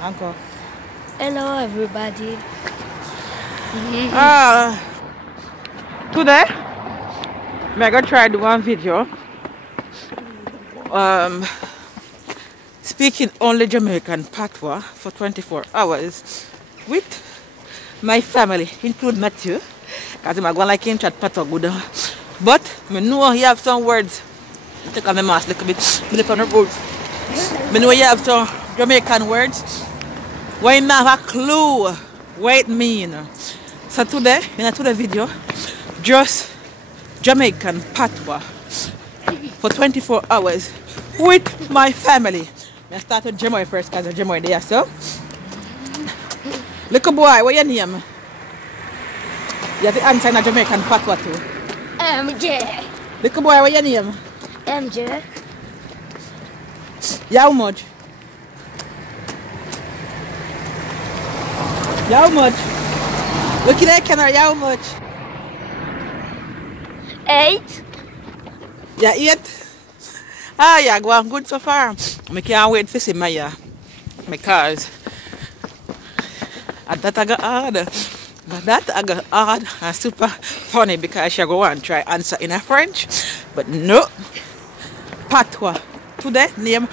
Uncle. Hello everybody. Today, I'm gonna try to do one video. Speaking only Jamaican patois for 24 hours with my family, include Matthew, because I'm going like him chat patois good. But I know he have some words. Take off my mask a little bit. I know you have some Jamaican words. Why not have a clue what it means? So today, in today's video, just Jamaican patois for 24 hours with my family. I start with Jamoy first because Jamoy there, so. Little boy, what your name? You have to answer in a Jamaican patois too. MJ. Little boy, what your name? MJ. You how much? You how much? Look at that camera, you how much? 8. You 8? Ah, yeah, go on good so far. I can't wait to see my because that I got hard. But that I got hard and super funny because she go and try answer in a French. But no. Patois. Today, name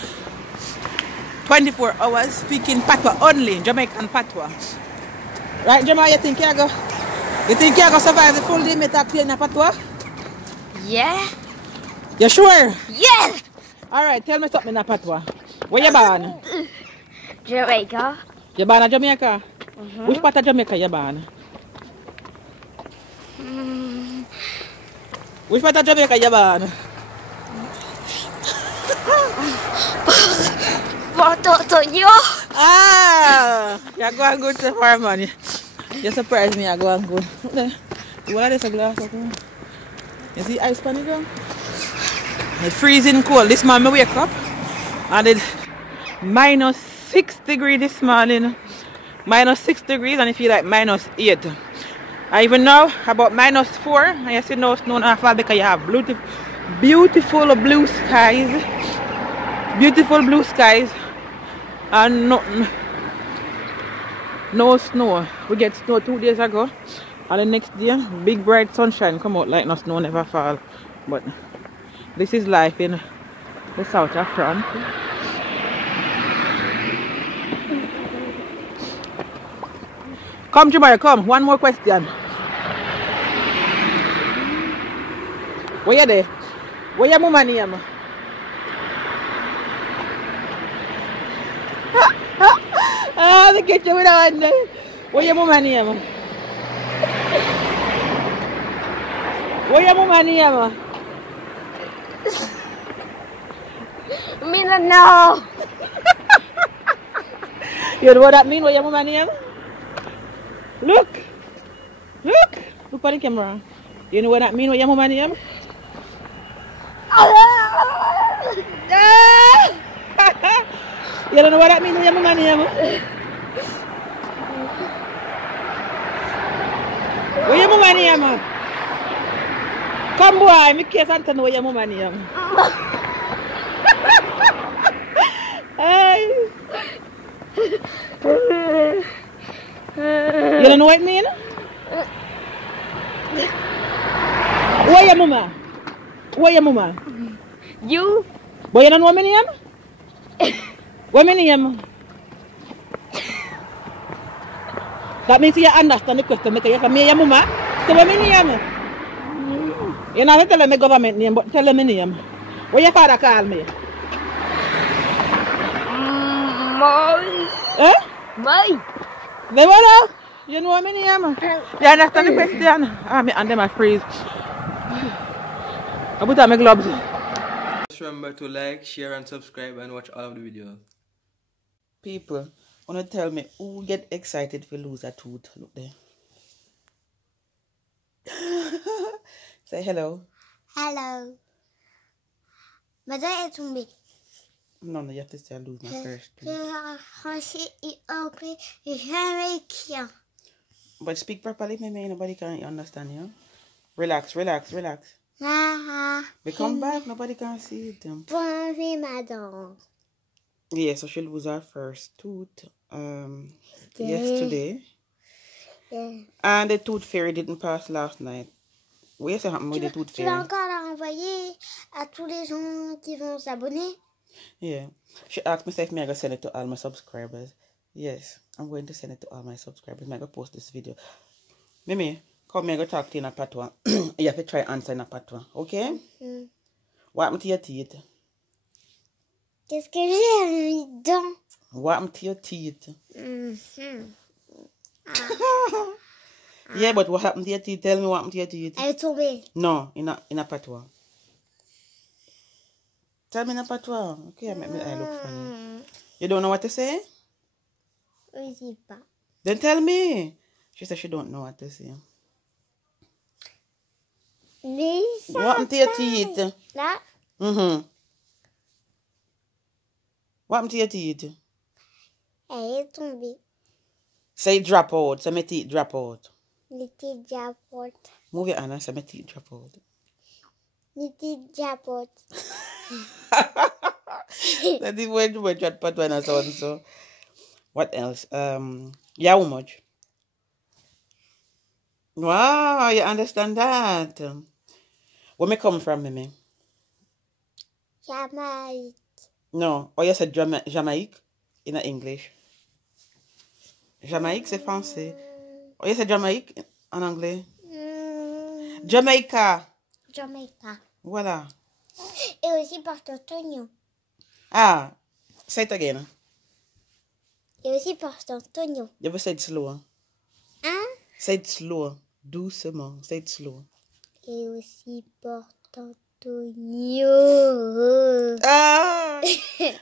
24 hours speaking patois only, Jamaican patois. Right, Jamal, you think you go survive the full day me talk to you in a patois? Yeah. You sure? Yeah. Alright, tell me something in a patois. Where you born? Jamaica. You born in Jamaica? Which part of Jamaica you born? Which part of Jamaica you born? What you? Ah! You're going good so far, man. You surprised me, you're going good. Look there. You want this a glass of water? You see ice pan girl? It's freezing cold. This morning I wake up and it's -6 degrees this morning. -6 degrees and it feel like -8. I even know about -4 and you see no snow and fall because you have beautiful blue skies. Beautiful blue skies and nothing. No snow. We get snow 2 days ago and the next day big bright sunshine come out like no snow never fall. But this is life in the south of France. Come Jamaica, come. One more question. Where you there? Where your mama name? Ah, they get you with that one. Where your mama name? Where your mama name? Me no know. You know what that mean? Where your mama name? Look! Look! Look on the camera. You know what that mean? Where your mama name? You don't know what that means? Where your mama name? Where your mama name? Come boy, me case and tell me where your mama name. Hey. You don't know what it mean? Where your mama? Where your mama? You? But you don't know what my name? What my name? That means you understand the question because you say me your mama. So what my name? You not tell me government name, but tell me my name. What your father call me? Moy. Eh? Moy. Never you know what my name? You understand the question? And them are freeze. I put on my gloves. Just remember to like, share and subscribe and watch all of the videos. People, wanna tell me who get excited if you lose a tooth? Look there. Say hello. Hello. My dad is me. No, you have to say I lose my first tooth. But speak properly, maybe nobody can understand you. Relax, relax, relax. We come back, nobody can see it. Bonjour, madame. Yeah, so she lose her first tooth Yeah. yesterday. Yeah. And the tooth fairy didn't pass last night. What happened with the tooth Tu vas fairy? encore la renvoyer à tous les gens qui vont s'abonner? Yeah. She asked me if me I gonna send it to all my subscribers. Yes, I'm going to send it to all my subscribers. I'm gonna post this video. Mimi, come here, go talk to you in a patois. You have to try answer in a patois, okay? What happened to your teeth? Qu'est-ce que j'ai mis dedans? What happened to your teeth? Yeah, but what happened to your teeth? Tell me what happened to your teeth. Elle est tombée. No, in a patois. Tell me in a patois. Okay, I make me eye look funny. You don't know what to say? Je sais pas. Then tell me. She said she don't know what to say. Mais ça What happened to your teeth? Là, What happened to your teeth? elle est tombée. Say drop out. Say my teeth drop out. Les petites japotes. Move your hand and say my teeth drop out. Les petites japotes. That is when you chat pat when I saw so. What else? Yeah, how much? Wow, you understand that. Where me come from, Mimi? Jamaïque. No. Oh, you said Jamaique in English. Jamaïque, c'est français. Oh, you said Jamaique en anglais. Jamaica. Jamaica. Voilà. Et aussi Porto Antonio. Ah, say it again. Et aussi Porto Antonio. You ever say it slow? Hein? Say it slow. Doucement. Say it slow. Et aussi Porto Antonio. Ah!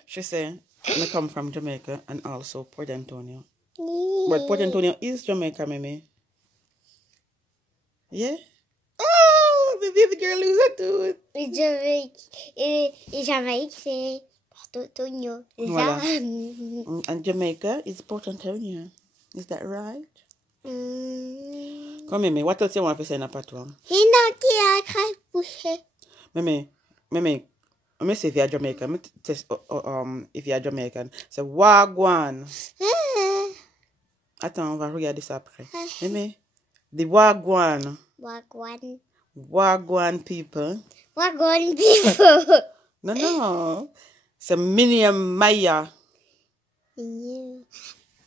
She said, I come from Jamaica and also Port Antonio. But Port Antonio is Jamaica, Mimi. Yeah? Oh, the baby girl lose a tooth. Et Jamaïque, c'est Porto Antonio. C'est Voilà. ça? And Jamaica is Port Antonio. Is that right? Come, Mimi, what else you want to say in a patois? Hina qui a crépouché. Mimi, let me see if you're Jamaican. Let me test if you're Jamaican. Say wagwan. Attends, on va regarder ça après. Mimi, the wagwan. Wagwan. Wagwan people. Wagwan people. No. It's a Minium Maya. My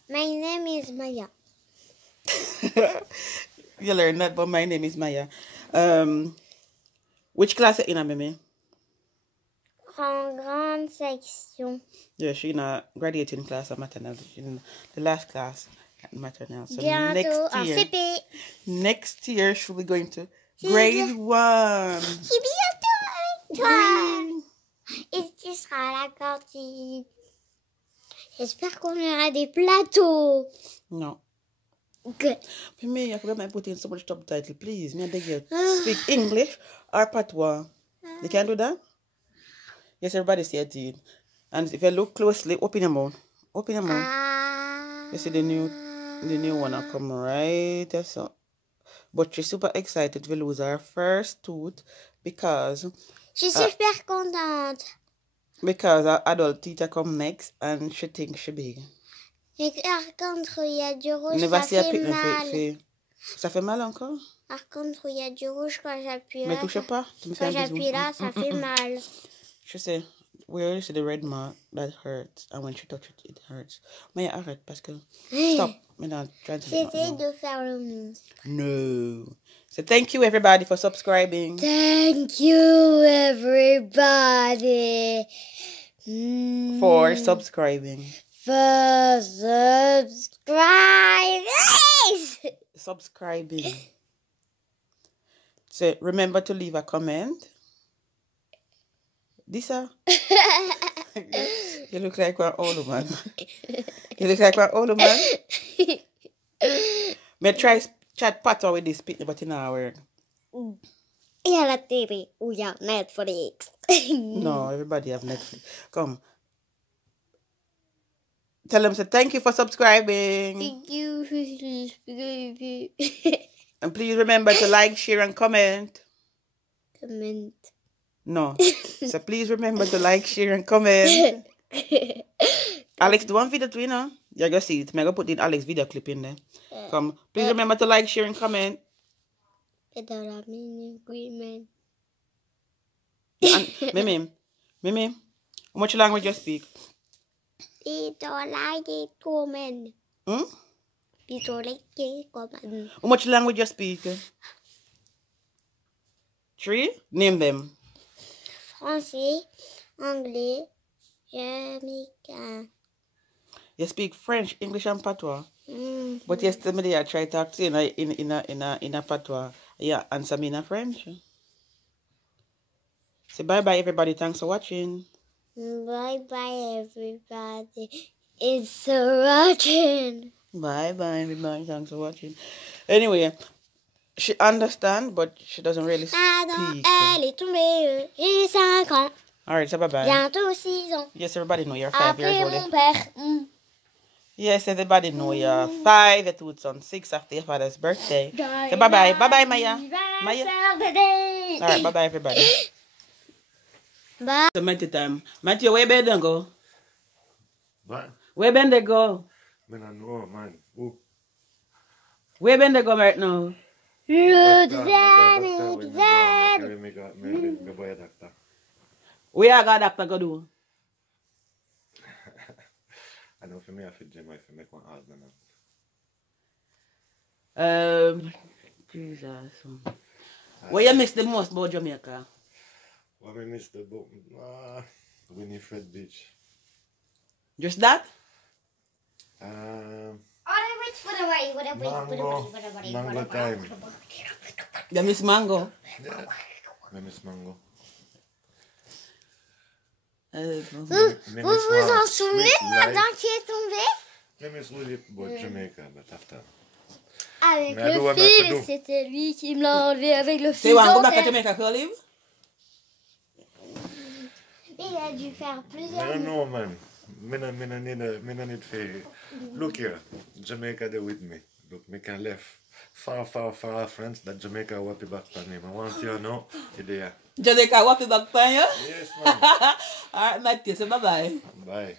name is Maya. You learn that, but my name is Maya. Which class you in, Mimi? En grande section. Yeah, she in a graduating class of maternal. She's in the last class at maternal. So Bientôt en CP. next year she'll be going to grade 1. C'est bientôt avec toi. Et tu seras à la cantine. J'espère qu'on aura des plateaux. No. Good. Me, I forgot my put in so much subtitle, please. Me, I beg you. Speak English or patois. You can do that? Yes, everybody say it. And if you look closely, open your mouth. Open your mouth. You see the new one will come right there. So. But she's super excited to lose her first tooth because Je suis super contente. Because her adult teacher come next and she thinks she big. Mais par contre, il y a du rouge, Ne ça voici à fait mal. Ça fait mal encore? Par contre, il y a du rouge quand j'appuie Mais là. touche pas. Tu me fais Quand un bisou. j'appuie là, ça fait mal. She said, we already see the red mark that hurts. And when she touch it, it hurts. Mais arrête parce que... Stop. Mais non, try to J'essaie de faire le monstre. No. So thank you everybody for subscribing. Thank you, everybody. For subscribing. For subscribing. Subscribing. So remember to leave a comment. Disa? You look like one old man. You look like one old man. May try chat patois with this picture, but in our word. Il y a la télé ou il y a Netflix. No, everybody have Netflix. Come. Tell them, say thank you for subscribing. Thank you for subscribing. And please remember to like, share, and comment. Comment. No. So please remember to like, share, and comment. Alex, do one video too, you know? You're going to see it. I'm going to put the Alex video clip in there. Come. Please remember to like, share, and comment. Agreement. Mimi, how much language you speak? Comment. Hmm? Comment. How much language you speak? 3? Name them. Français, anglais, Jamaican. You speak French, English, and patois. But yesterday I tried to talk to you in a patois. Yeah, answer me in a French. Say bye-bye, everybody. Thanks for watching. Bye-bye, everybody. It's watching. Bye-bye, everybody. Thanks for watching. Anyway, she understands, but she doesn't really speak. Elle est tombée, j'ai 5 ans. Alright, so bye-bye. Bientôt 6 ans. Yes, everybody know you're 5 years Après old. mon père. Yes, everybody know you're 5. Your tooth on 6 after your father's birthday. So bye-bye. Bye-bye, Maya. Maya. Alright, bye-bye, everybody. Bye. So, Matthew time. Matthew, where Ben go? What? Where Ben they go? I don't know, man. Who? Where Ben they go right now? Where I got doctor go do? I know for me, I fit Jim, I fit make one husband. Jesus. What you miss the most about Jamaica? What I miss the boat? Winifred Beach. Just that? Mango time. You miss mango? Yeah, I miss mango. Vous vous en souvenez de la dent qui est tombée? I miss really about Jamaica, but after. Avec Mais le fil, c'était lui qui me l'a enlevé avec le fil. Say one, go back to Jamaica, can you live? Il a dû faire plusieurs. No, man. Me no need to. Look here, Jamaica there with me. Look, me can left far France that Jamaica will be back on him. I want you to know, you're there. Jamaica, what be back for you? Yes, man. Alright, Matthew, so bye-bye. Bye.